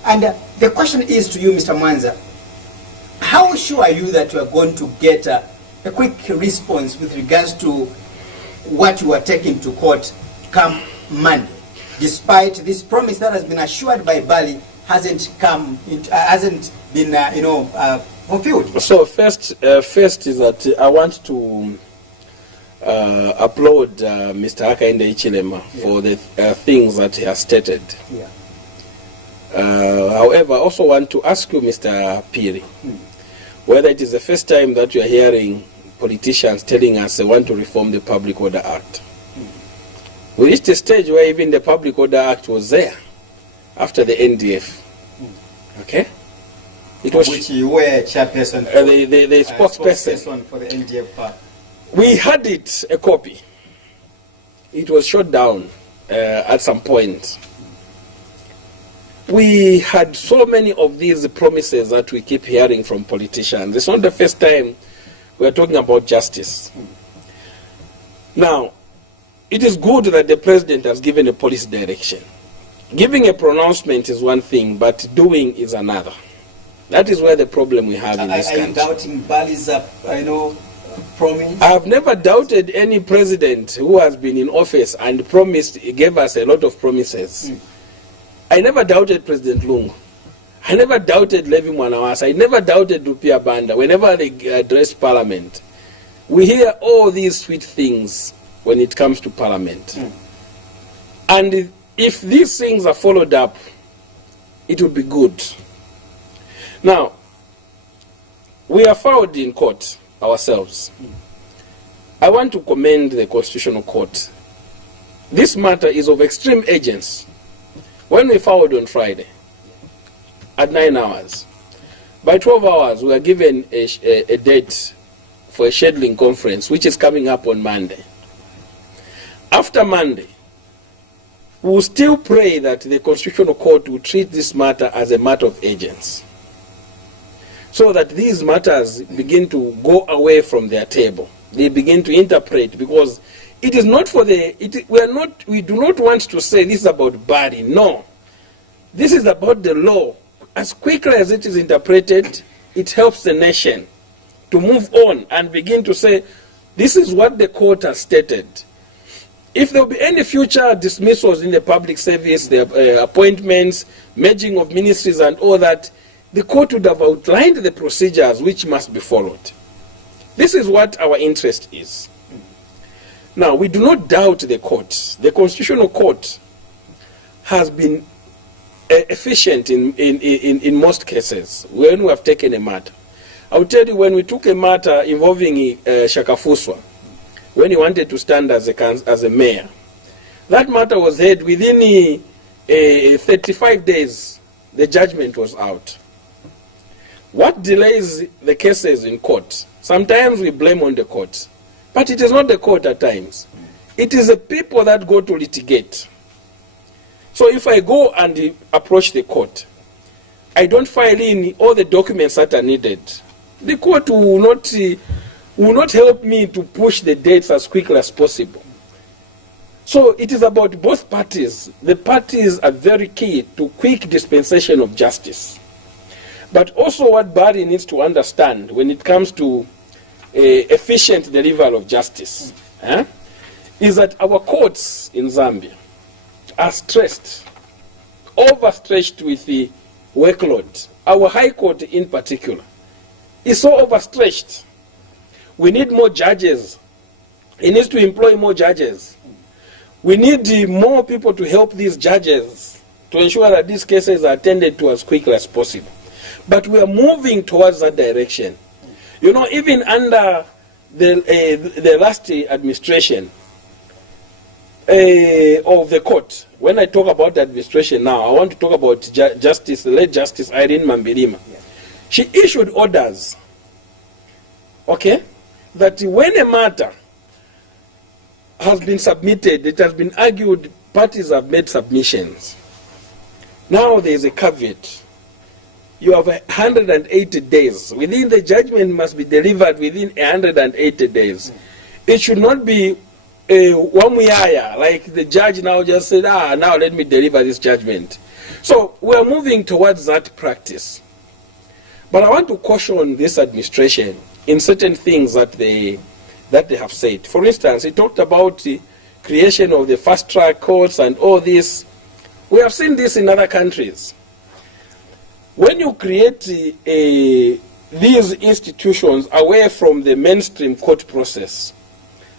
and the question is to you, Mr. Mwanza, how sure are you that you are going to get a quick response with regards to what you are taking to court come Monday, despite this promise that has been assured by Bali hasn't been fulfilled? So first is that I want to applaud Mr. Hakainde Hichilema for the things that he has stated. Yeah. However, I also want to ask you, Mr. Piri, whether it is the first time that you are hearing politicians telling us they want to reform the Public Order Act. We reached a stage where even the Public Order Act was there after the NDF. Okay? It was which you were chairperson, the spokesperson for the NDF part. We had it, a copy. It was shot down at some point. we had so many of these promises that we keep hearing from politicians. It's not the first time we are talking about justice. Now, it is good that the president has given a policy direction. Giving a pronouncement is one thing, but doing is another. That is where the problem we have in this country. Are you doubting Bali's, promise? I have never doubted any president who has been in office and gave us a lot of promises. I never doubted President Lungu. I never doubted Levi Mwanawasa. I never doubted Rupia Banda. Whenever they address Parliament, we hear all these sweet things when it comes to Parliament. And if these things are followed up, it will be good. Now, we are filed in court ourselves. I want to commend the Constitutional Court. This matter is of extreme urgency. When we filed on Friday, at 9 hours, by 12 hours, we were given a date for a scheduling conference, which is coming up on Monday. After Monday, we will still pray that the Constitutional Court will treat this matter as a matter of urgency, so that these matters begin to go away from their table. They begin to interpret, because it is not for we do not want to say this is about Bari. No. This is about the law. As quickly as it is interpreted, it helps the nation to move on and begin to say, this is what the court has stated. If there will be any future dismissals in the public service, the appointments, merging of ministries and all that, the court would have outlined the procedures which must be followed. This is what our interest is. Now, we do not doubt the court. The Constitutional Court has been efficient in most cases when we have taken a matter. I will tell you, when we took a matter involving Shakafuswa, when he wanted to stand as a mayor, that matter was heard within 35 days, the judgment was out. What delays the cases in court? Sometimes we blame on the court, but it is not the court at times. It is the people that go to litigate. So if I go and approach the court, I don't file in all the documents that are needed, the court will not help me to push the dates as quickly as possible. So it is about both parties. The parties are very key to quick dispensation of justice. But also what Bari needs to understand when it comes to efficient delivery of justice is that our courts in Zambia are stressed, overstretched with the workload. Our High Court in particular is so overstretched. We need more judges. It needs to employ more judges. We need more people to help these judges to ensure that these cases are attended to as quickly as possible. But we are moving towards that direction. You know, even under the last administration of the court, when I talk about the administration now, I want to talk about the late Justice Irene Mambilima. Yeah. She issued orders, okay, that when a matter has been submitted, it has been argued, parties have made submissions. Now there is a caveat. You have 180 days. Within the judgment must be delivered within 180 days. It should not be one year, like the judge now just said, now let me deliver this judgment. So we are moving towards that practice. But I want to caution this administration in certain things that they have said. For instance, he talked about the creation of the fast-track courts and all this. We have seen this in other countries. When you create these institutions away from the mainstream court process,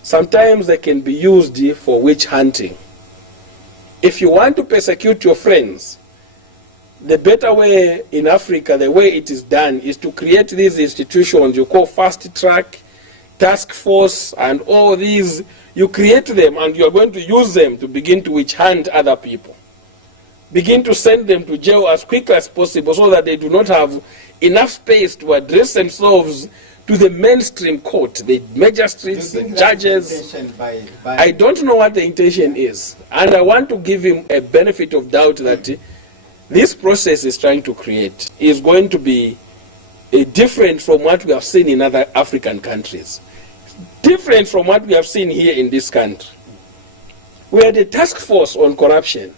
sometimes they can be used for witch hunting. If you want to persecute your friends, the better way in Africa, the way it is done, is to create these institutions you call fast track, task force, and all these. You create them and you are going to use them to begin to witch hunt other people. Begin to send them to jail as quickly as possible so that they do not have enough space to address themselves to the mainstream court, the magistrates, the judges. I don't know what the intention is. And I want to give him a benefit of doubt that this process is trying to create is going to be different from what we have seen in other African countries, different from what we have seen here in this country. We had a task force on corruption.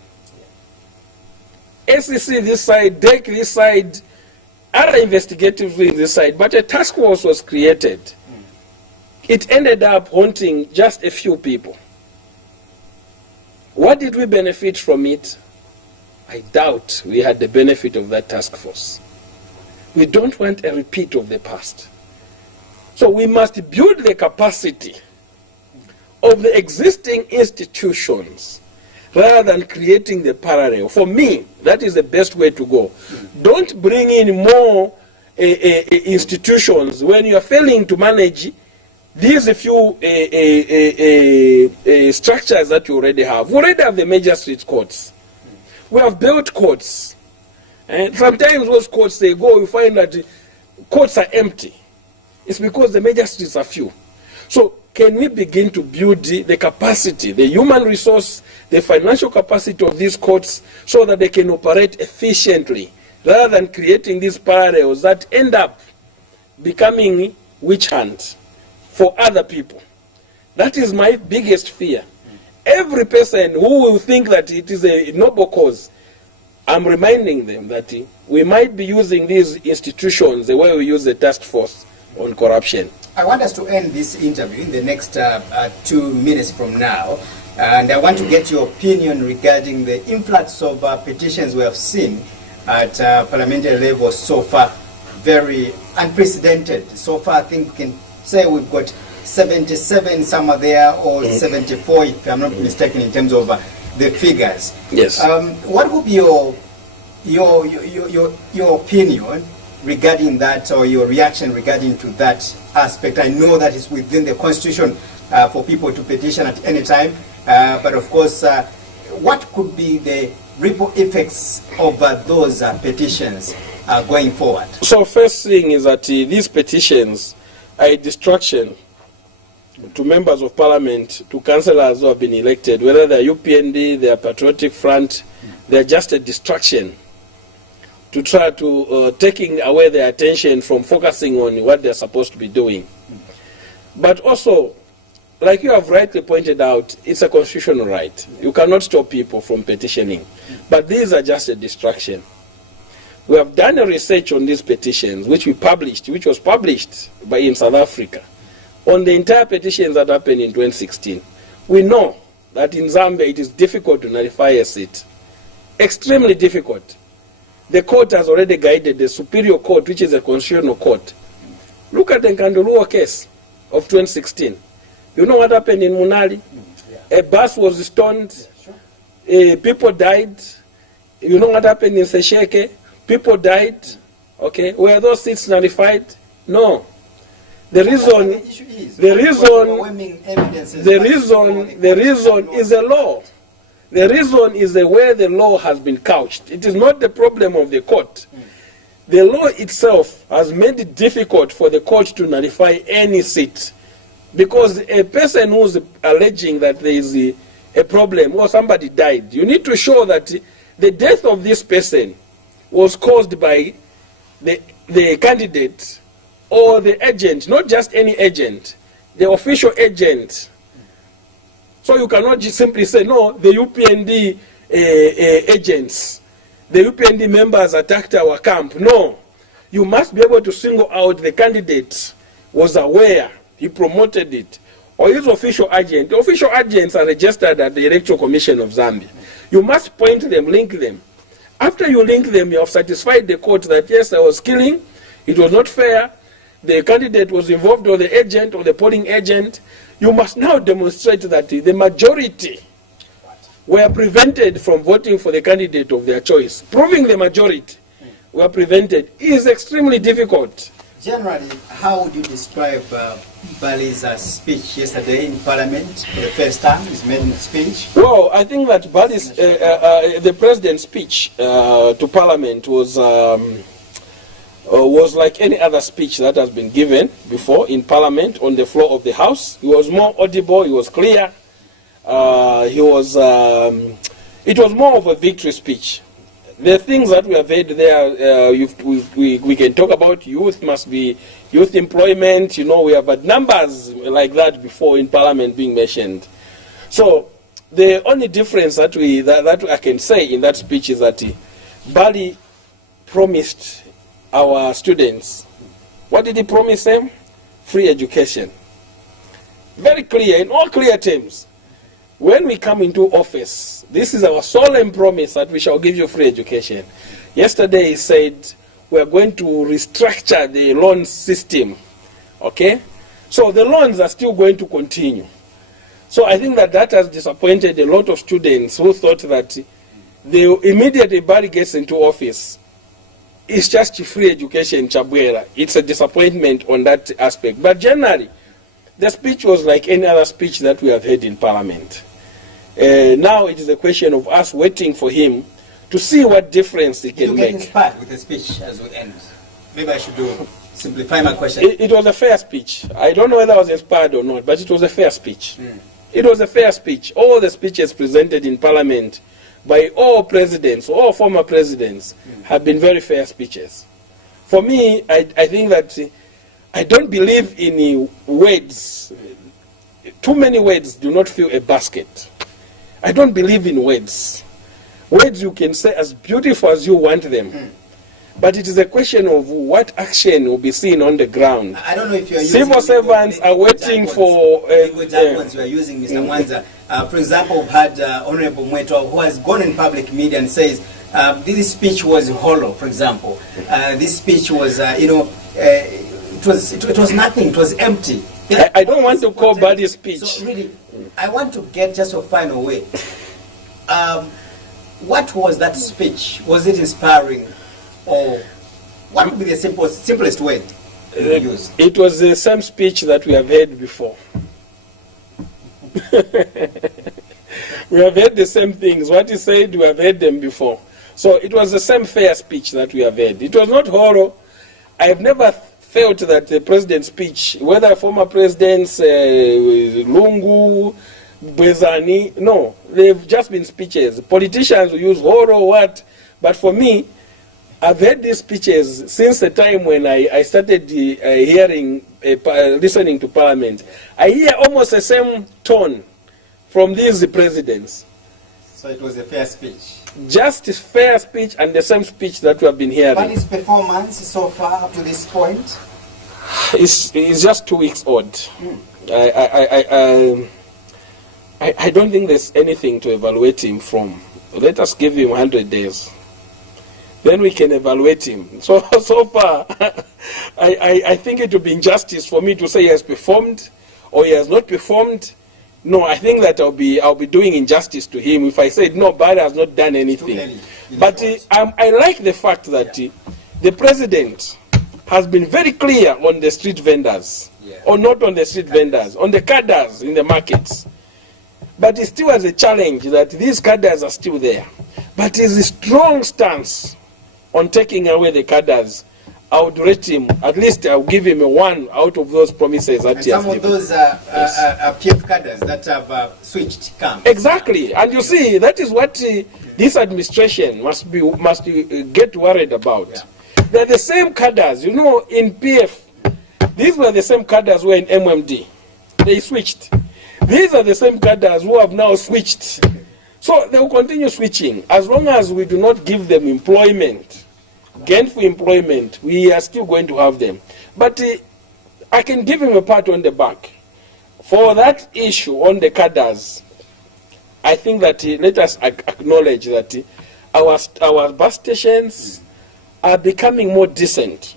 SEC this side, DEC this side, other investigative wings this side, but a task force was created. It ended up haunting just a few people. What did we benefit from it? I doubt we had the benefit of that task force. We don't want a repeat of the past. So we must build the capacity of the existing institutions rather than creating the parallel. For me, that is the best way to go. Don't bring in more institutions when you are failing to manage these few structures that you already have. We already have the magistrate courts. We have built courts. And sometimes those courts, they go, you find that the courts are empty. It's because the magistrates are few. So can we begin to build the capacity, the human resource, the financial capacity of these courts so that they can operate efficiently rather than creating these parallels that end up becoming witch hunts for other people? That is my biggest fear. Every person who will think that it is a noble cause, I'm reminding them that we might be using these institutions the way we use the task force on corruption. I want us to end this interview in the next 2 minutes from now, and I want to get your opinion regarding the influx of petitions we have seen at parliamentary level so far. Very unprecedented. So far, I think we can say we've got 77 somewhere there, or 74 if I'm not mistaken in terms of the figures. Yes. What would be your opinion regarding that, or your reaction regarding to that aspect? I know that it's within the constitution for people to petition at any time, but of course, what could be the ripple effects of those petitions going forward? So first thing is that these petitions are a distraction to members of parliament, to councillors who have been elected, whether they're UPND, they're Patriotic Front, they're just a distraction to try to taking away their attention from focusing on what they're supposed to be doing. But also, like you have rightly pointed out, it's a constitutional right. You cannot stop people from petitioning. But these are just a distraction. We have done a research on these petitions, which was published in South Africa, on the entire petitions that happened in 2016. We know that in Zambia it is difficult to nullify a seat. Extremely difficult. The court has already guided the Superior Court, which is a constitutional court. Look at the Nkanduluo case of 2016. You know what happened in Munali? A bus was stoned. People died. You know what happened in Sesheke? People died. Okay, were those seats nullified? No. The reason is the law. The reason is the way the law has been couched. It is not the problem of the court. The law itself has made it difficult for the court to nullify any seat, because a person who's alleging that there is a problem or somebody died, you need to show that the death of this person was caused by the candidate or the agent, not just any agent, the official agent. So you cannot just simply say, no, the UPND agents, the UPND members attacked our camp. No, you must be able to single out the candidate was aware, he promoted it, or his official agent. The official agents are registered at the Electoral Commission of Zambia. You must point them, link them. After you link them, you have satisfied the court that yes, there was killing, it was not fair, the candidate was involved, or the agent or the polling agent. You must now demonstrate that the majority were prevented from voting for the candidate of their choice. Proving the majority were prevented is extremely difficult. Generally, how would you describe Bali's speech yesterday in Parliament for the first time, his maiden speech? Well, I think that Bali's, the president's speech to Parliament was like any other speech that has been given before in Parliament on the floor of the House. He was more audible, he was clear, it was more of a victory speech. The things that we have heard there, we can talk about youth must be youth employment. You know, we have had numbers like that before in Parliament being mentioned. So the only difference that I can say in that speech is that Bali promised our students. What did he promise them? Free education. Very clear, in all clear terms. When we come into office, this is our solemn promise that we shall give you free education. Yesterday he said we are going to restructure the loan system. Okay? So the loans are still going to continue. So I think that has disappointed a lot of students who thought that the immediately Bali gets into office, it's just free education, Chabwera. It's a disappointment on that aspect. But generally, the speech was like any other speech that we have heard in Parliament. Now it is a question of us waiting for him to see what difference he can make. You get inspired with the speech as we end. Maybe I should simplify my question. It was a fair speech. I don't know whether I was inspired or not, but it was a fair speech. It was a fair speech. All the speeches presented in Parliament by all presidents, all former presidents, have been very fair speeches. For me, I think that I don't believe in words. Too many words do not fill a basket. I don't believe in words. Words you can say as beautiful as you want them. But it is a question of what action will be seen on the ground. I don't know if you are using civil servants are waiting for examples you are using, Mr. Mwanza. For example, we've had Honorable Mweto, who has gone in public media and says this speech was hollow. For example, this speech was, it was nothing. It was empty. I don't want to call bad speech. So really, I want to get just a final way. What was that speech? Was it inspiring? Or what would be the simplest word you use? It was the same speech that we have heard before. We have heard the same things. What he said, we have heard them before. So it was the same fair speech that we have heard. It was not horror. I have never felt that the president's speech, whether former presidents, Lungu, Bwezani, no, they've just been speeches. Politicians will use horror, what? But for me, I've heard these speeches since the time when I started listening to Parliament. I hear almost the same tone from these presidents. So it was a fair speech? Just a fair speech and the same speech that we have been hearing. But his performance so far up to this point? It's just 2 weeks old. I don't think there's anything to evaluate him from. Let us give him 100 days. Then we can evaluate him. So far, I think it would be injustice for me to say he has performed or he has not performed. No, I think that I'll be doing injustice to him if I said no, Bari has not done anything. But I like the fact that the president has been very clear on the street vendors, or not on the street vendors, on the cadres in the markets. But he still has a challenge that these cadres are still there. But his strong stance on taking away the cadres, I would rate him, at least I'll give him a 1 out of those promises that he has given. Some of those are PF cadres that have switched camps. Exactly, and you see, that is what this administration must get worried about. Yeah. They're the same cadres, you know, in PF. These were the same cadres who were in MMD. They switched. These are the same cadres who have now switched. So they will continue switching. As long as we do not give them employment, gainful employment, we are still going to have them. But I can give him a pat on the back. For that issue on the cadres, I think that let us acknowledge that our bus stations are becoming more decent.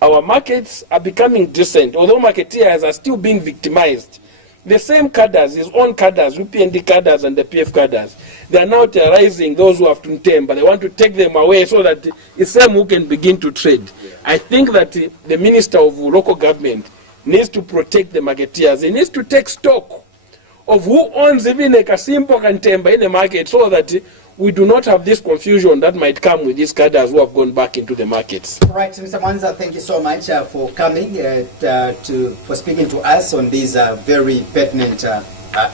Our markets are becoming decent, although marketeers are still being victimized. The same cadres, his own cadres, UPND cadres and the PF cadres, they are now terrorizing those who have to tame, but they want to take them away so that it's them who can begin to trade. Yeah. I think that the Minister of Local Government needs to protect the marketeers. He needs to take stock of who owns even a Kasimpo and Temba in the market so that we do not have this confusion that might come with these cadres who have gone back into the markets. All right, Mr. Mwanza, thank you so much for coming, for speaking to us on these very pertinent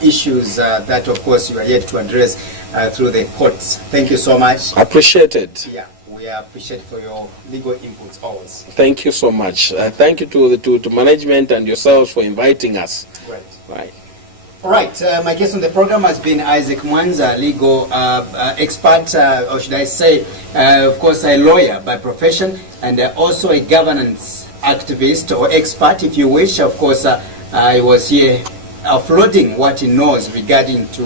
issues that, of course, you are yet to address. through the courts. Thank you so much. Appreciate it. Yeah, we appreciate for your legal inputs always. Thank you so much. Thank you to management and yourselves for inviting us. Right. Right. All right, my guest on the program has been Isaac Mwanza, legal expert, or should I say, of course, a lawyer by profession, and also a governance activist or expert, if you wish. Of course, I was here offloading what he knows regarding to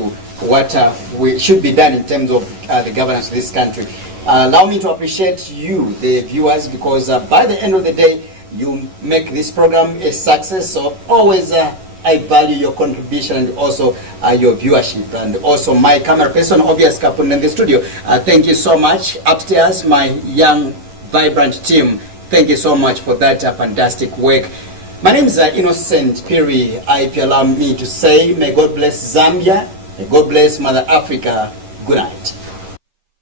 what we should be done in terms of the governance of this country. Allow me to appreciate you, the viewers, because by the end of the day, you make this program a success. So always I value your contribution and also your viewership, and also my camera person, Obvious Kapun, in the studio. Thank you so much. Upstairs, my young, vibrant team, thank you so much for that fantastic work. My name is Innocent Piri. Allow me to say, may God bless Zambia, may God bless Mother Africa. Good night.